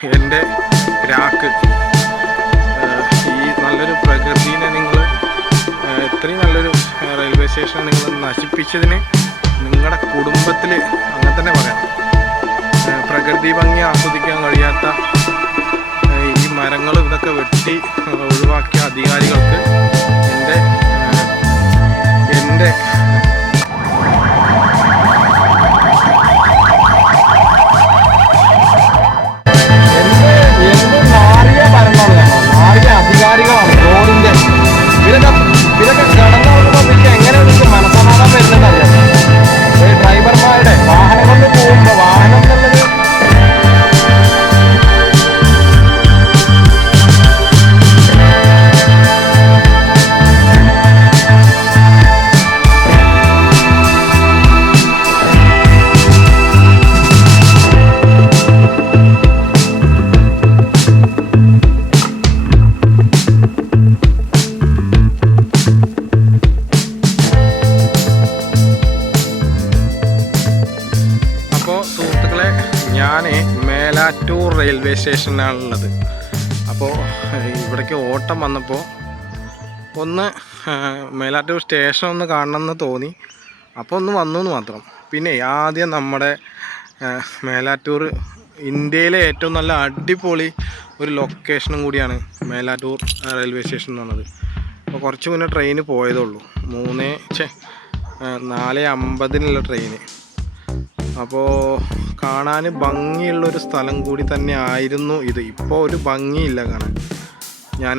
എന്റെ രാക്ക് ഈ നല്ലൊരു പ്രകൃതിനെ നിങ്ങൾ ഇത്രയും നല്ലൊരു റെയിൽവേ സ്റ്റേഷൻ നിങ്ങൾ നശിപ്പിച്ചതിന് നിങ്ങളുടെ കുടുംബത്തിൽ അങ്ങനെ തന്നെ പറയാം. പ്രകൃതി ഭംഗി ആസ്വദിക്കാൻ കഴിയാത്ത ഈ മരങ്ങൾ ഇതൊക്കെ വെട്ടി ഒഴിവാക്കിയ അധികാരികൾക്ക് എന്റെ എന്റെ റെയിൽവേ സ്റ്റേഷനിലാണുള്ളത്. അപ്പോൾ ഇവിടേക്ക് ഓട്ടം വന്നപ്പോൾ ഒന്ന് മേലാറ്റൂർ സ്റ്റേഷൻ ഒന്ന് കാണണമെന്ന് തോന്നി. അപ്പോൾ ഒന്ന് വന്നു എന്ന് മാത്രം. പിന്നെ ആദ്യം നമ്മുടെ മേലാറ്റൂർ ഇന്ത്യയിലെ ഏറ്റവും നല്ല അടിപൊളി ഒരു ലൊക്കേഷനും കൂടിയാണ് മേലാറ്റൂർ റെയിൽവേ സ്റ്റേഷൻ എന്ന് പറഞ്ഞത്. അപ്പോൾ കുറച്ച് മുന്നേ ട്രെയിന് പോയതുള്ളൂ മൂന്ന് ആ, നാല് അമ്പതിനുള്ള ട്രെയിന്. അപ്പോൾ കാണാൻ ഭംഗിയുള്ളൊരു സ്ഥലം കൂടി തന്നെ ആയിരുന്നു ഇത്. ഇപ്പോൾ ഒരു ഭംഗിയില്ല കാണാൻ. ഞാൻ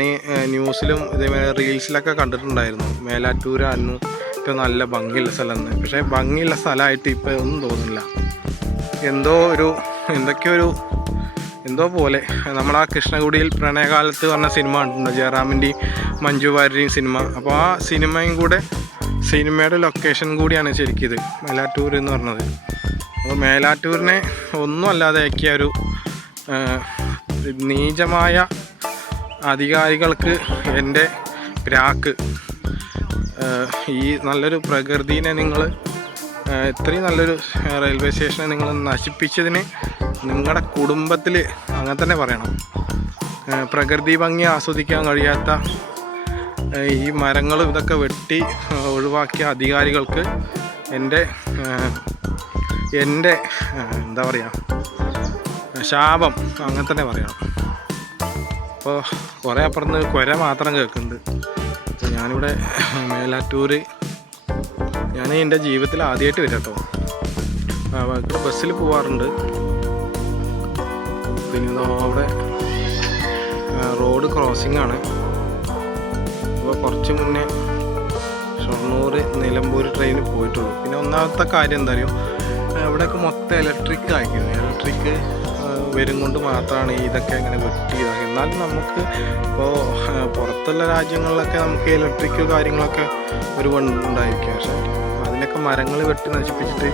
ന്യൂസിലും ഇതേമാതിരി റീൽസിലൊക്കെ കണ്ടിട്ടുണ്ടായിരുന്നു. മേലാറ്റൂരായിരുന്നു ഇപ്പോൾ നല്ല ഭംഗിയുള്ള സ്ഥലം എന്ന് പക്ഷേ ഭംഗിയുള്ള സ്ഥലമായിട്ട് ഇപ്പോൾ ഒന്നും തോന്നില്ല എന്തോ ഒരു എന്തൊക്കെയോ ഒരു എന്തോ പോലെ. നമ്മൾ ആ കൃഷ്ണകുടിയിൽ പ്രണയകാലത്ത് പറഞ്ഞ സിനിമ കണ്ടിട്ടുണ്ട്? ജയറാമിന്റെയും മഞ്ജു വാര്യന്റെയും സിനിമ. അപ്പോൾ ആ സിനിമയും കൂടെ സിനിമയുടെ ലൊക്കേഷൻ കൂടിയാണ് ശരിക്കും ഇത് മലാറ്റൂർ എന്ന് പറഞ്ഞത്. അപ്പോൾ മേലാറ്റൂരിനെ ഒന്നും ഒരു നീചമായ അധികാരികൾക്ക് എന്റെ പ്രാക്ക് ഈ നല്ലൊരു പ്രകൃതിനെ നിങ്ങൾ ഇത്രയും നല്ലൊരു റെയിൽവേ സ്റ്റേഷനെ നിങ്ങൾ നശിപ്പിച്ചതിന് നിങ്ങളുടെ കുടുംബത്തിൽ അങ്ങനെ തന്നെ പറയണം. പ്രകൃതി ഭംഗി ആസ്വദിക്കാൻ കഴിയാത്ത ഈ മരങ്ങളും ഇതൊക്കെ വെട്ടി ഒഴിവാക്കിയ അധികാരികൾക്ക് എന്റെ എന്റെ എന്താ പറയുക ശാപം അങ്ങനെ തന്നെ പറയണം അപ്പോൾ കുറേ അപ്പുറത്ത് കുര മാത്രം കേൾക്കുന്നുണ്ട്. ഞാനിവിടെ മേലാറ്റൂർ ഞാൻ എന്റെ ജീവിതത്തിൽ ആദ്യമായിട്ട് വരാം കേട്ടോ. ബസ്സിൽ പോവാറുണ്ട്. പിന്നെ അവിടെ റോഡ് ക്രോസിംഗ് ആണ്. അപ്പോൾ കുറച്ച് മുന്നേ ഷൊർണൂർ നിലമ്പൂർ ട്രെയിൻ പോയിട്ടുള്ളൂ. പിന്നെ ഒന്നാമത്തെ കാര്യം എന്താ അറിയോ? ഇവിടെയൊക്കെ മൊത്തം ഇലക്ട്രിക് ആയിരിക്കും. ഇലക്ട്രിക് വരും കൊണ്ട് മാത്രമാണ് ഇതൊക്കെ ഇങ്ങനെ വെട്ടി ഇതാക്കി എന്നാലും നമുക്ക് ഇപ്പോൾ പുറത്തുള്ള രാജ്യങ്ങളിലൊക്കെ നമുക്ക് ഇലക്ട്രിക് കാര്യങ്ങളൊക്കെ ഒരു ഉണ്ടായിരിക്കും. പക്ഷേ അതിനൊക്കെ മരങ്ങൾ വെട്ടി നശിപ്പിച്ചിട്ട്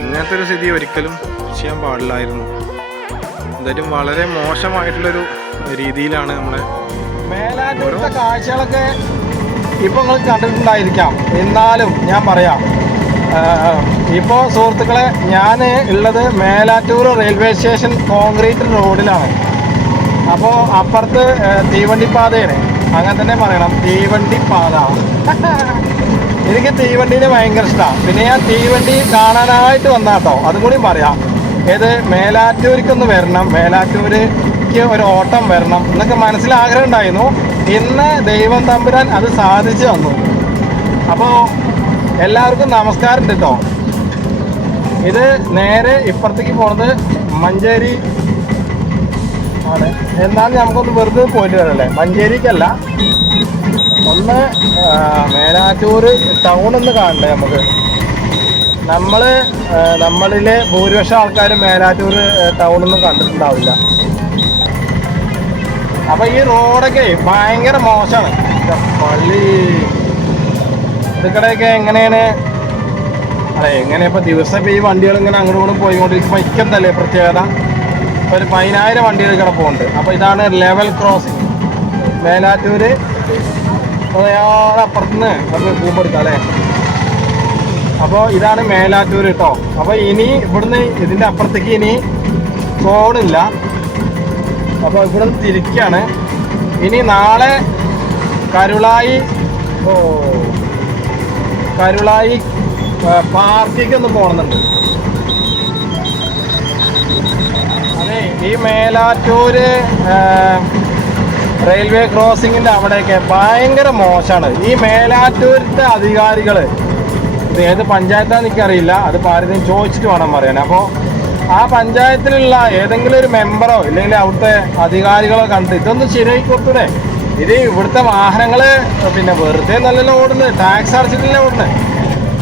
ഇങ്ങനത്തെ ഒരു സ്ഥിതി ഒരിക്കലും ചെയ്യാൻ പാടില്ലായിരുന്നു. എന്തായാലും വളരെ മോശമായിട്ടുള്ളൊരു രീതിയിലാണ് നമ്മുടെ മേലാറ്റൂരത്തെ കാഴ്ചകളൊക്കെ ഇപ്പം നിങ്ങൾ കണ്ടിട്ടുണ്ടായിരിക്കാം. എന്നാലും ഞാൻ പറയാം ഇപ്പോൾ സുഹൃത്തുക്കളെ ഞാൻ ഉള്ളത് മേലാറ്റൂർ റെയിൽവേ സ്റ്റേഷൻ കോൺക്രീറ്റ് റോഡിലാണ് അപ്പോൾ അപ്പുറത്ത് തീവണ്ടിപ്പാതയാണ്. അങ്ങനെ തന്നെ പറയണം തീവണ്ടിപ്പാത. എനിക്ക് തീവണ്ടീനെ ഭയങ്കര ഇഷ്ടമാണ് പിന്നെ ഞാൻ തീവണ്ടി കാണാനായിട്ട് വന്നാട്ടോ. അതും കൂടി പറയാം. ഏത് മേലാറ്റൂർക്കൊന്ന് വരണം മേലാറ്റൂർക്ക് ഒരു ഓട്ടം വരണം എന്നൊക്കെ മനസ്സിൽ ആഗ്രഹം ഉണ്ടായിരുന്നു. ഇന്ന് ദൈവം തമ്പുരാൻ അത് സാധിച്ചു തന്നു. അപ്പോൾ എല്ലാവർക്കും നമസ്കാരം കേട്ടോ ഇത് നേരെ ഇപ്പുറത്തേക്ക് പോണത് മഞ്ചേരി ആണ്. എന്നാലും നമുക്കൊന്ന് വെറുതെ പോയിട്ട് വരല്ലേ മഞ്ചേരിക്കല്ല. ഒന്ന് മേലാറ്റൂർ ടൗൺ ഒന്ന് കാണണ്ടേ നമുക്ക്? നമ്മൾ നമ്മളിലെ ഭൂരിപക്ഷം ആൾക്കാരും മേലാറ്റൂർ ടൗൺ ഒന്നും കണ്ടിട്ടുണ്ടാവില്ല. അപ്പൊ ഈ റോഡൊക്കെ ഭയങ്കര മോശമാണ്. പള്ളി. ഇതൊക്കെ എങ്ങനെയാണ്? അതെ എങ്ങനെ ഇപ്പൊ ദിവസം ഇപ്പൊ ഈ വണ്ടികൾ ഇങ്ങനെ അങ്ങോട്ടും ഇങ്ങോട്ടും പോയിക്കൊണ്ടിരിക്കുമ്പോൾ ഇക്കെന്തല്ലേ പ്രത്യേകത? ഒരു പതിനായിരം വണ്ടികൾ കിടപ്പുണ്ട് പോകുന്നുണ്ട് അപ്പൊ ഇതാണ് ലെവൽ ക്രോസിംഗ്. മേലാറ്റൂര് അപ്പുറത്തുനിന്ന് നമുക്ക് കൂമ്പെടുക്കാം അല്ലേ? അപ്പോൾ ഇതാണ് മേലാറ്റൂർ കേട്ടോ അപ്പോൾ ഇനി ഇവിടുന്ന് ഇതിന്റെ അപ്പുറത്തേക്ക് ഇനി റോഡില്ല അപ്പോൾ ഇവിടെ നിന്ന് തിരിക്കുകയാണ് ഇനി നാളെ കരുളായി ഓ കരുളായി പാർക്കിലേക്ക് ഒന്ന് പോകണമെന്നുണ്ട് അതെ ഈ മേലാറ്റൂര് റെയിൽവേ ക്രോസിങ്ങിന്റെ അവിടെയൊക്കെ ഭയങ്കര മോശമാണ്. ഈ മേലാറ്റൂരത്തെ അധികാരികൾ ഇത് ഏത് പഞ്ചായത്താണെന്ന് എനിക്കറിയില്ല അത് പാരതയും ചോദിച്ചിട്ട് വേണം പറയാൻ. അപ്പോൾ ആ പഞ്ചായത്തിലുള്ള ഏതെങ്കിലും ഒരു മെമ്പറോ ഇല്ലെങ്കിൽ അവിടുത്തെ അധികാരികളോ കണ്ട് ഇതൊന്നും ശരിയായി കൊടുത്തൂടെ ഇത് ഇവിടുത്തെ വാഹനങ്ങൾ പിന്നെ വെറുതെ നല്ലല്ലോ ഓടുന്നത് ടാക്സ് അടച്ചിട്ടില്ല ഓടുന്നത്.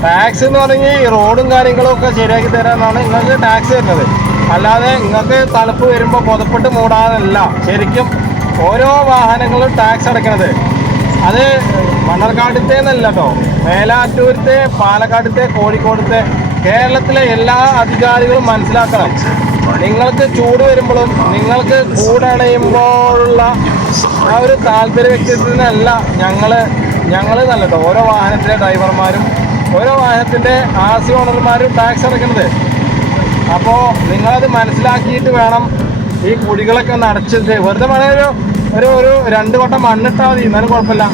ടാക്സ് എന്ന് പറഞ്ഞാൽ ഈ റോഡും കാര്യങ്ങളും ഒക്കെ ശരിയാക്കി തരാനാണ് നിങ്ങൾക്ക് ടാക്സ് തരുന്നത് അല്ലാതെ നിങ്ങൾക്ക് തണുപ്പ് വരുമ്പോൾ പുതപ്പെട്ട് മൂടാനല്ല. ശരിക്കും ഓരോ വാഹനങ്ങളും ടാക്സ് അടയ്ക്കണത് അത് മണ്ണർക്കാട്ടത്തെ എന്നല്ല കേട്ടോ മേലാറ്റൂരത്തെ പാലക്കാടത്തെ കോഴിക്കോടത്തെ കേരളത്തിലെ എല്ലാ അധികാരികളും മനസ്സിലാക്കണം. നിങ്ങൾക്ക് ചൂട് വരുമ്പോഴും നിങ്ങൾക്ക് കൂടണയുമ്പോഴുള്ള ആ ഒരു താല്പര്യ വ്യക്തിത്വത്തിനല്ല ഞങ്ങൾ ഞങ്ങൾ നല്ല കേട്ടോ ഓരോ വാഹനത്തിലെ ഡ്രൈവർമാരും ഓരോ വാഹനത്തിന്റെ ആർ സി ഓണർമാരും ടാക്സ് അടയ്ക്കുന്നത് അപ്പോൾ നിങ്ങളത് മനസ്സിലാക്കിയിട്ട് വേണം ഈ കുഴികളൊക്കെ ഒന്ന് അടച്ചിട്ട്. വെറുതെ വേണേ ഒരു ഒരു രണ്ട് വട്ടം മണ്ണിട്ടാൽ മതി. എന്നാലും കുഴപ്പമില്ല.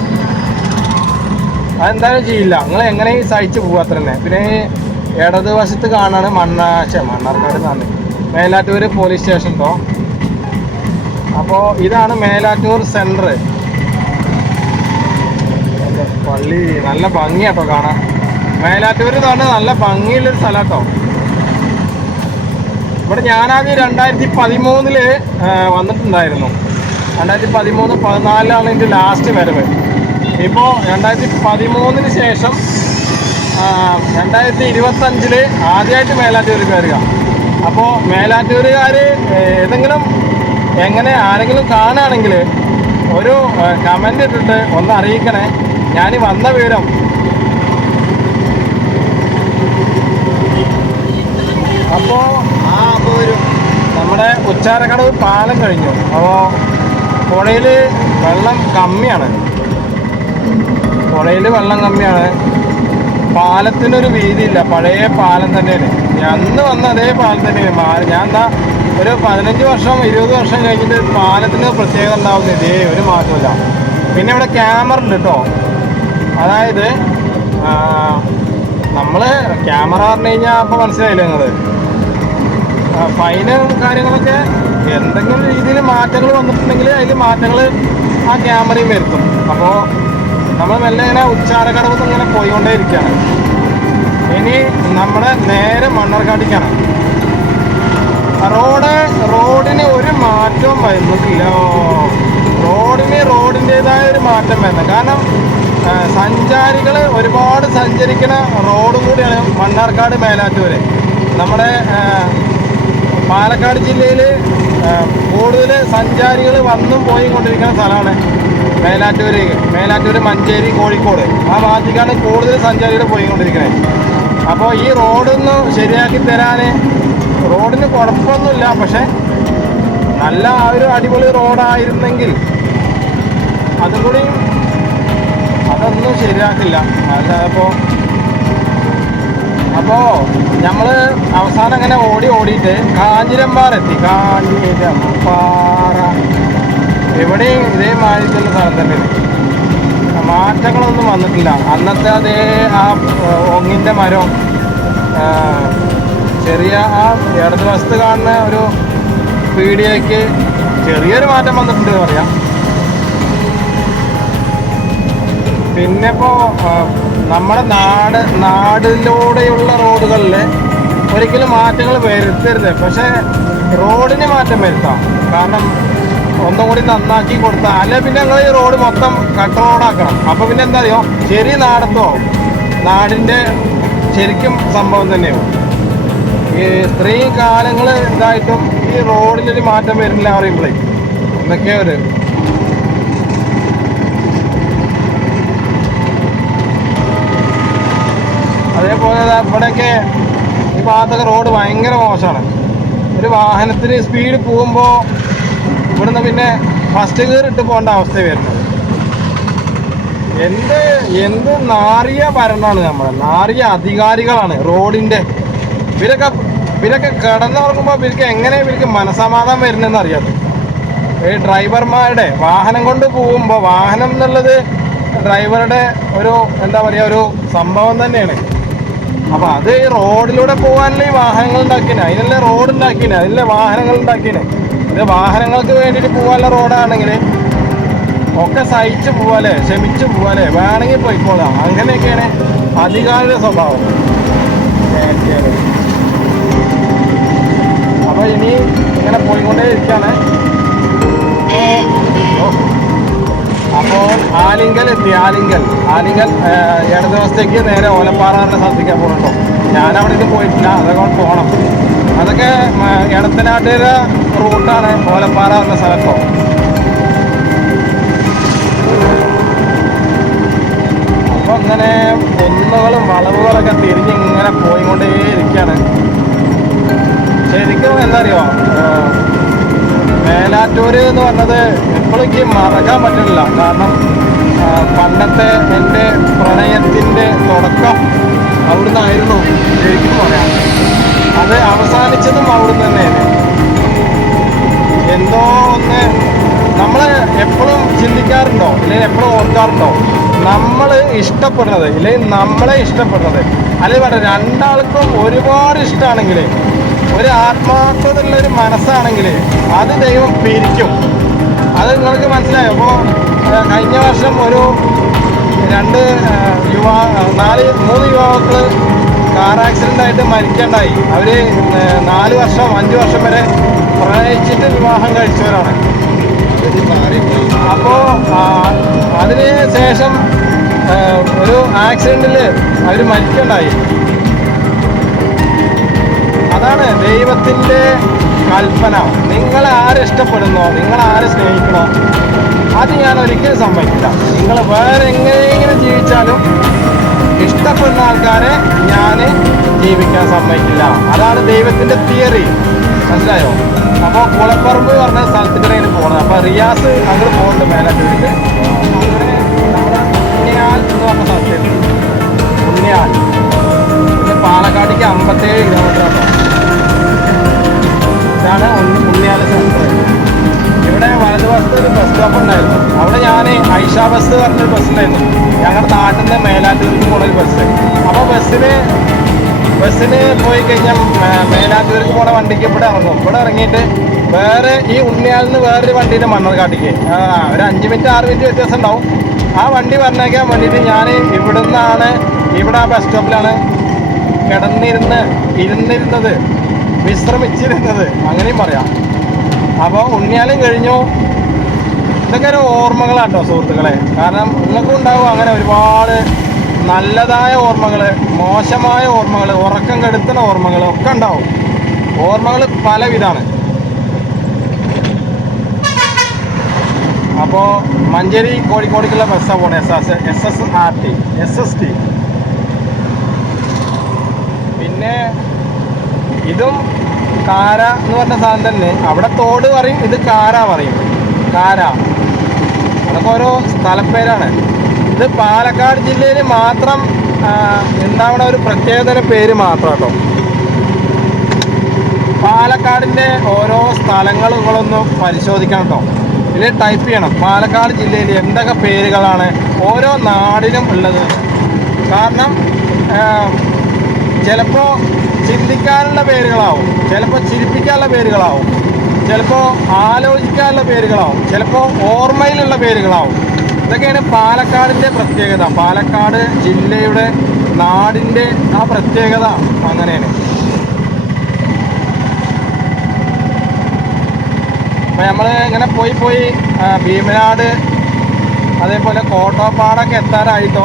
അതെന്തായാലും ചെയ്യില്ല. നിങ്ങൾ എങ്ങനെയും സഹിച്ച് പോകുക അത്ര തന്നെ. പിന്നെ ഇടതുവശത്ത് കാണാണ് മണ്ണ മണ്ണാർക്കാട് എന്നാണ് മേലാറ്റൂർ പോലീസ് സ്റ്റേഷൻ കേട്ടോ അപ്പോൾ ഇതാണ് മേലാറ്റൂർ സെന്റർ പള്ളി. നല്ല ഭംഗിയാട്ടോ കാണാൻ. മേലാറ്റൂർ എന്ന് പറഞ്ഞാൽ നല്ല ഭംഗിയുള്ളൊരു സ്ഥലം കേട്ടോ ഇവിടെ ഞാനാദ്യം രണ്ടായിരത്തി പതിമൂന്നിൽ വന്നിട്ടുണ്ടായിരുന്നു. രണ്ടായിരത്തി പതിമൂന്ന് പതിനാലിലാണ് എന്റെ ലാസ്റ്റ് വരവ്. ഇപ്പോൾ രണ്ടായിരത്തി പതിമൂന്നിന് ശേഷം രണ്ടായിരത്തി ഇരുപത്തഞ്ചിൽ ആദ്യമായിട്ട് മേലാറ്റൂർ കയറുക. അപ്പോൾ മേലാറ്റൂരുകാർ ഏതെങ്കിലും എങ്ങനെ ആരെങ്കിലും കാണുകയാണെങ്കിൽ ഒരു കമന്റ് ഇട്ടിട്ട് ഒന്ന് അറിയിക്കണേ. ഞാൻ വന്ന വിവരം അപ്പോൾ ആ ഒരു നമ്മുടെ ഉച്ചാരക്കടവ് പാലം കഴിഞ്ഞു. അപ്പോ പുഴയിൽ വെള്ളം കമ്മിയാണ്. പുഴയിൽ വെള്ളം കമ്മിയാണ്. പാലത്തിനൊരു വീതിയില്ല. പഴയ പാലം തന്നെയാണ്. അന്ന് വന്ന അതേ പാലം തന്നെയാണ്. ഞാൻ എന്താ ഒരു പതിനഞ്ച് വർഷം ഇരുപത് വർഷം കഴിഞ്ഞിട്ട് പാലത്തിന് പ്രത്യേകത ഉണ്ടാവുന്ന ഇതേ ഒരു മാറ്റമില്ല. പിന്നെ ഇവിടെ ക്യാമറ ഉണ്ട് കേട്ടോ അതായത് നമ്മൾ ക്യാമറ പറഞ്ഞു കഴിഞ്ഞാൽ അപ്പോൾ മനസ്സിലായില്ലേ നിങ്ങൾ ഫൈനും കാര്യങ്ങളൊക്കെ എന്തെങ്കിലും രീതിയിൽ മാറ്റങ്ങൾ വന്നിട്ടുണ്ടെങ്കിൽ അതിൽ മാറ്റങ്ങൾ ആ ക്യാമറയും വരുത്തും. അപ്പോൾ നമ്മൾ മെല്ലെ ഇങ്ങനെ ഉച്ചാരക്കടവ് നിന്ന് ഇങ്ങനെ പോയിക്കൊണ്ടേ ഇരിക്കുകയാണ് ഇനി നമ്മുടെ നേരെ മണ്ണർക്കാട്ടിക്കാണ്. റോഡ് റോഡിന് ഒരു മാറ്റവും വരുന്നില്ല. റോഡിന് റോഡിന്റെതായ ഒരു മാറ്റം വരുന്നത് കാരണം സഞ്ചാരികൾ ഒരുപാട് സഞ്ചരിക്കുന്ന റോഡും കൂടിയാണ് മണ്ണാർക്കാട് മേലാറ്റൂര്. നമ്മുടെ പാലക്കാട് ജില്ലയിൽ കൂടുതൽ സഞ്ചാരികൾ വന്നും പോയി കൊണ്ടിരിക്കുന്ന സ്ഥലമാണ് മേലാറ്റൂര്. മേലാറ്റൂര് മഞ്ചേരി കോഴിക്കോട്. ആ ഭാഗത്തേക്കാണ് കൂടുതൽ സഞ്ചാരികൾ പോയിക്കൊണ്ടിരിക്കുന്നത്. അപ്പോൾ ഈ റോഡൊന്ന് ശരിയാക്കി തരാൻ റോഡിന് കുഴപ്പമൊന്നുമില്ല. പക്ഷേ നല്ല ആ ഒരു അടിപൊളി റോഡായിരുന്നെങ്കിൽ അതും കൂടി അതൊന്നും ശരിയാക്കില്ല. അല്ല അപ്പോൾ അപ്പോൾ നമ്മൾ അവസാനം അങ്ങനെ ഓടി ഓടിയിട്ട് കാഞ്ഞിരമ്പാറ എത്തി. കാഞ്ഞിരമ്പാറ. എവിടെയും ഇതേമാതിരിക്കുള്ള സ്ഥലം തന്നെയാണ് മാറ്റങ്ങളൊന്നും വന്നിട്ടില്ല. അന്നത്തെ അതേ ആ ഒങ്ങിന്റെ മരം ചെറിയ ആ ഇടതുവശത്ത് കാണുന്ന ഒരു പീഡിയയ്ക്ക് ചെറിയൊരു മാറ്റം വന്നിട്ടുണ്ട് പറയാം. പിന്നെ ഇപ്പോൾ നമ്മുടെ നാട് നാടിലൂടെയുള്ള റോഡുകളിൽ ഒരിക്കലും മാറ്റങ്ങൾ വരുത്തരുത്. പക്ഷേ റോഡിന് മാറ്റം വരുത്താം. കാരണം ഒന്നും കൂടി നന്നാക്കി കൊടുത്താൽ അല്ലെ പിന്നെ ഞങ്ങൾ ഈ റോഡ് മൊത്തം കട്ട് റോഡാക്കണം അപ്പോൾ പിന്നെ എന്താ അറിയോ ചെറിയ നാടത്തോ? നാടിന്റെ ശരിക്കും സംഭവം തന്നെയാവും ഈ ഇത്രയും കാലങ്ങൾ ഇതായിട്ടും ഈ റോഡിലൊരു മാറ്റം വരുന്നില്ല പറയുമ്പോഴേ എന്നൊക്കെ ഒരു അതേപോലെ ഇവിടെയൊക്കെ ഈ ഭാഗത്തൊക്കെ റോഡ് ഭയങ്കര മോശമാണ്. ഒരു വാഹനത്തിന് സ്പീഡ് പോകുമ്പോൾ ഇവിടുന്ന് പിന്നെ ഫസ്റ്റ് ഗിയർ ഇട്ട് പോകേണ്ട അവസ്ഥ വരുന്നത്. എന്ത് എന്ത് നാറിയ ഭരണമാണ് നമ്മുടെ നാറിയ അധികാരികളാണ് റോഡിന്റെ ഇവരൊക്കെ ഇവരൊക്കെ കിടന്നുറങ്ങുമ്പോൾ ഇവർക്ക് എങ്ങനെ ഇവർക്ക് മനസമാധാനം വരുന്നതെന്ന് അറിയാത്ത ഈ ഡ്രൈവർമാരുടെ വാഹനം കൊണ്ട് പോകുമ്പോൾ വാഹനം എന്നുള്ളത് ഡ്രൈവറുടെ ഒരു എന്താ പറയുക ഒരു സംഭവം തന്നെയാണ്. അപ്പൊ അത് ഈ റോഡിലൂടെ പോകാനല്ലേ ഈ വാഹനങ്ങൾ ഉണ്ടാക്കിനെ. അതിനല്ലേ റോഡ് ഉണ്ടാക്കിനെ. അതിനല്ലേ വാഹനങ്ങൾ ഉണ്ടാക്കിനെ. ഇത് വാഹനങ്ങൾക്ക് വേണ്ടിട്ട് പോകാനുള്ള റോഡാണെങ്കിൽ ഒക്കെ സഹിച്ച് പോവാലേ ക്ഷമിച്ച് പോവാല്ലേ? വേണമെങ്കിൽ പോയിക്കോളാം. അങ്ങനെയൊക്കെയാണ് അധികാരിയുടെ സ്വഭാവം. അപ്പോൾ അപ്പൊ ഇനി ഇങ്ങനെ പോയിക്കൊണ്ടേ ഇരിക്കാണ് അപ്പോൾ ആലിങ്കൽ എത്തി ആലിങ്കൽ. ആലിങ്കൽ ഏഴ് ദിവസത്തേക്ക് നേരെ ഓലപ്പാറാറിന്റെ സ്ഥലത്തേക്ക് ഞാൻ അവിടെ നിന്ന് പോയിട്ടില്ല അതൊക്കെ പോകണം അതൊക്കെ എടത്തനാട്ടിലെ റൂട്ടാണ് ഓലപ്പാറ എന്ന സ്ഥലത്തോ? അപ്പൊ അങ്ങനെ കുന്നുകളും വളവുകളൊക്കെ തിരിഞ്ഞ് ഇങ്ങനെ പോയിക്കൊണ്ടേ ഇരിക്കുകയാണ് ശരിക്കും എന്താ അറിയോ മേലാറ്റൂര് എന്ന് പറഞ്ഞത് എനിക്ക് മറക്കാൻ പറ്റില്ല കാരണം പണ്ടത്തെ എന്റെ പ്രണയത്തിന്റെ തുടക്കം അവിടുന്ന് ആയിരുന്നു ശരിക്കും പറയാം. അത് അവസാനിച്ചതും അവിടുന്ന് തന്നെയാണ്. എന്തോ ഒന്ന് നമ്മൾ എപ്പോഴും ചിന്തിക്കാറുണ്ടോ? അല്ലെങ്കിൽ എപ്പോഴും ഓർക്കാറുണ്ടോ? നമ്മൾ ഇഷ്ടപ്പെടുന്നത് അല്ലെങ്കിൽ നമ്മളെ ഇഷ്ടപ്പെടുന്നത്. അല്ലെങ്കിൽ വേണ്ട രണ്ടാൾക്കും ഒരുപാട് ഇഷ്ടമാണെങ്കിൽ ഒരു ആത്മാർത്ഥതയുള്ള ഒരു മനസ്സാണെങ്കിൽ അത് ദൈവം പിരിക്കും. അത് നിങ്ങൾക്ക് മനസ്സിലായി? അപ്പോൾ കഴിഞ്ഞ വർഷം ഒരു രണ്ട് യുവാ നാല് മൂന്ന് യുവാക്കൾ കാർ ആക്സിഡന്റ് ആയിട്ട് മരിക്കേണ്ടായി. അവർ നാല് വർഷം അഞ്ച് വർഷം വരെ പ്രണയിച്ചിട്ട് വിവാഹം കഴിച്ചവരാണ്. അപ്പോൾ അതിന് ശേഷം ഒരു ആക്സിഡന്റിൽ അവർ മരിക്കണ്ടായി. അതാണ് ദൈവത്തിന്റെ കൽപ്പന. നിങ്ങൾ ആരെ ഇഷ്ടപ്പെടുന്നോ നിങ്ങൾ ആരെ സ്നേഹിക്കണോ അത് ഞാൻ ഒരിക്കലും സമ്മതിക്കില്ല. നിങ്ങൾ വേറെ എങ്ങനെയെങ്കിലും ജീവിച്ചാലും ഇഷ്ടപ്പെടുന്ന ആൾക്കാരെ ഞാൻ ജീവിക്കാൻ സമ്മതിക്കില്ല. അതാണ് ദൈവത്തിന്റെ തിയറി. മനസ്സിലായോ? അപ്പോൾ കുളപ്പറമ്പ് പറഞ്ഞ സ്ഥലത്തിന്റെ ഇടയിൽ പോകണം അപ്പോൾ റിയാസ് അങ്ങോട്ട് പോകുന്നുണ്ട് മേലാറ്റൂരിൽ അങ്ങനെ ഉണ്ണിയാൽ എന്ന് പറഞ്ഞ സ്ഥലത്തേക്ക് ഉണ്ണിയാൽ. പിന്നെ പാലക്കാടേക്ക് അമ്പത്തേഴ് കിലോമീറ്റർ ആണ് ഇതാണ് ഒന്ന് പുണ്യാല സെന്റർ ഇവിടെ വലതുവശത്ത് ഒരു ബസ് സ്റ്റോപ്പ് ഉണ്ടായിരുന്നു. അവിടെ ഞാൻ ഐഷ ബസ് പറഞ്ഞൊരു ബസ് ഉണ്ടായിരുന്നു. ഞങ്ങളുടെ നിന്ന് മേലാറ്റൂർക്ക് പോണൊരു ബസ് അപ്പോൾ ബസ്സിന് ബസ്സിന് പോയി കഴിഞ്ഞാൽ മേലാറ്റൂർക്ക് പോണ വണ്ടിക്ക് ഇവിടെ ഇറങ്ങും. ഇവിടെ ഇറങ്ങിയിട്ട് വേറെ ഈ ഉണ്ണിയാലിൽ നിന്ന് വേറൊരു വണ്ടിയുടെ മണ്ണർക്കാട്ടിക്ക് ഒരു അഞ്ച് മിനിറ്റ് ആറ് മിനിറ്റ് വ്യത്യാസം ഉണ്ടാവും. ആ വണ്ടി പറഞ്ഞേക്കാൻ വേണ്ടിയിട്ട് ഞാൻ ഇവിടുന്നാണ് ഇവിടെ ആ ബസ് സ്റ്റോപ്പിലാണ് കിടന്നിരുന്ന് ഇരുന്നിരുന്നത്. വിശ്രമിച്ചിരുന്നത് അങ്ങനെയും പറയാം. അപ്പോൾ ഉണ്ണിയാലും കഴിഞ്ഞു. ഇതൊക്കെ ഒരു ഓർമ്മകളാട്ടോ സുഹൃത്തുക്കളെ. കാരണം നിങ്ങൾക്കും ഉണ്ടാവും അങ്ങനെ ഒരുപാട് നല്ലതായ ഓർമ്മകൾ മോശമായ ഓർമ്മകൾ ഉറക്കം കെടുത്തുന്ന ഓർമ്മകൾ ഒക്കെ ഉണ്ടാവും. ഓർമ്മകൾ പലവിധാണ്. അപ്പോൾ മഞ്ചേരി കോഴിക്കോടേക്കുള്ള ബസ്സാണ് പോണത് S S S S R T S S T പിന്നെ ഇതും കാര എന്ന് പറഞ്ഞ സാധനം തന്നെ. അവിടെ തോട് പറയും ഇത് കാര പറയും. കാര. അതൊക്കെ ഓരോ സ്ഥലപ്പേരാണ്. ഇത് പാലക്കാട് ജില്ലയിൽ മാത്രം ഉണ്ടാവുന്ന ഒരു പ്രത്യേകതര പേര് മാത്രം കേട്ടോ. പാലക്കാടിന്റെ ഓരോ സ്ഥലങ്ങളുകളൊന്ന് പരിശോധിക്കണം കേട്ടോ. ഇതിൽ ടൈപ്പ് ചെയ്യണം. പാലക്കാട് ജില്ലയിൽ എന്തൊക്കെ പേരുകളാണ് ഓരോ നാടിനും ഉള്ളത്. കാരണം ചിലപ്പോൾ ചിന്തിക്കാനുള്ള പേരുകളാവും. ചിലപ്പോൾ ചിരിപ്പിക്കാനുള്ള പേരുകളാവും. ചിലപ്പോൾ ആലോചിക്കാനുള്ള പേരുകളാവും. ചിലപ്പോൾ ഓർമ്മയിലുള്ള പേരുകളാവും. ഇതൊക്കെയാണ് പാലക്കാടിന്റെ പ്രത്യേകത. പാലക്കാട് ജില്ലയുടെ നാടിന്റെ ആ പ്രത്യേകത അങ്ങനെയാണ്. അപ്പം നമ്മൾ ഇങ്ങനെ പോയി പോയി ഭീമനാട് അതേപോലെ കോട്ടോപ്പാടൊക്കെ എത്താറായിട്ടോ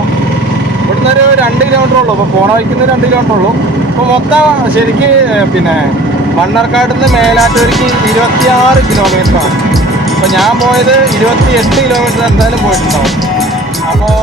ഇവിടുന്ന് ഒരു രണ്ട് കിലോമീറ്റർ ഉള്ളൂ. ഇപ്പോൾ പോണ വയ്ക്കുന്ന രണ്ട് കിലോമീറ്റർ ഉള്ളൂ. ഇപ്പോൾ മൊത്തം ശരിക്ക് പിന്നെ മണ്ണാർക്കാട് നിന്ന് മേലാറ്റൂർക്ക് ഇരുപത്തിയാറ് കിലോമീറ്ററാണ് അപ്പോൾ ഞാൻ പോയത് ഇരുപത്തി എട്ട് കിലോമീറ്റർ എന്തായാലും പോയിട്ടുണ്ടാവും. അപ്പോൾ